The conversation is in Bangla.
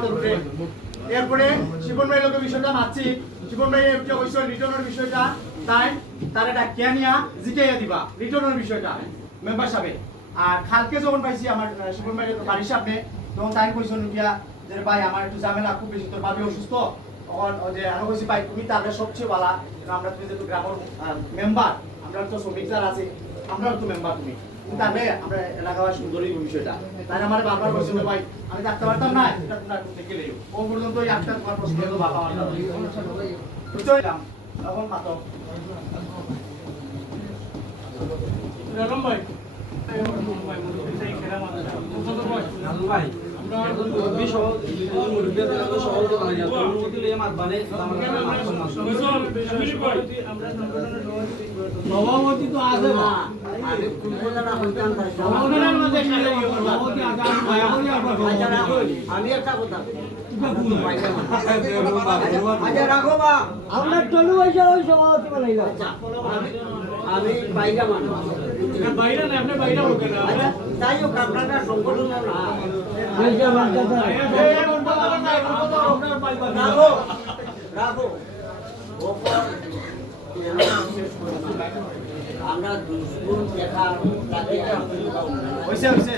মাথার উপরে এরপরে শিবন ভাই লোকের বিষয়টা মারছি শিবন ভাই একটা কইছে রিটার্নের বিষয়টা তাই তারে ডাকিয়া নিয়া জিকাইয়া দিবা রিটার্নের বিষয়টা মেম্বার সাহেব আর কালকে যখন পাইছি আমার শিবন ভাই বাড়ির সামনে তখন তাই কইছো লুকিয়া যে ভাই আমার একটু ঝামেলা খুব বেশি তোর ভাবি অসুস্থ তখন যে আমি কইছি ভাই তুমি তাহলে সবচেয়ে ভালো আমরা তুমি যেহেতু গ্রামের মেম্বার আমরা তো শ্রমিক যারা আছে আমরাও তো মেম্বার তুমি তাহলে আমরা এলাকাবাসী সুন্দরী বিষয়টা তাই আমার বারবার বলছিল ভাই আমি থাকতে পারতাম না এটা তোমরা করতে গেলে ও পর্যন্ত ওই একটা তোমার প্রশ্ন তো ভালো আমার বুঝতে পারলাম তখন মাতো রকম ভাই ভাই আমি সভাপতি তো আছে না আমি একটা কথা আপনার টলু পয়সা ওই সভাপতি বানাইল আমি বাইরা মানুষ বাইরে না আপনি বাইরে হোকেন যাই হোক আপনারা সংগঠন না রাখো রাখো আমরা দুষ্কর্ম দেখা হইছে হইছে